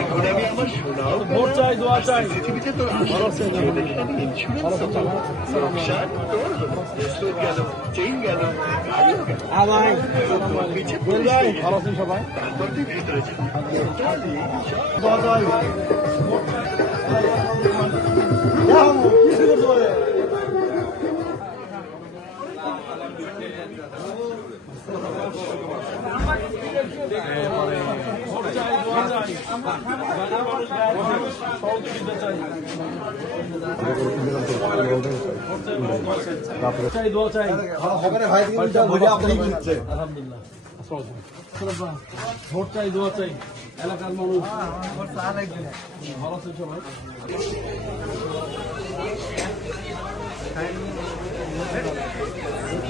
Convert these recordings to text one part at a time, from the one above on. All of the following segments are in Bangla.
এখন আমি আমার শোনাও ভোট চাই দোয়া চাই পৃথিবীতে তো ইন্স্যুরেন্স রক্ষা তোর চাই দোয়া চাই চাই চাই দোয়া চাই আলহামদুলিল্লাহ ভোট চাই দোয়া চাই এলাকার মানুষ ভালো আছেন সবাই ভোট চাই দোয়া চাই ভাই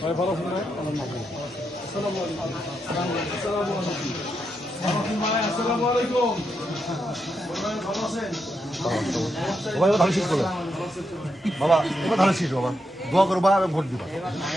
কর ভালো আছেন বাবা ধান করো বাবা ধান বাবা দোয়া করবা ভোট দিবা।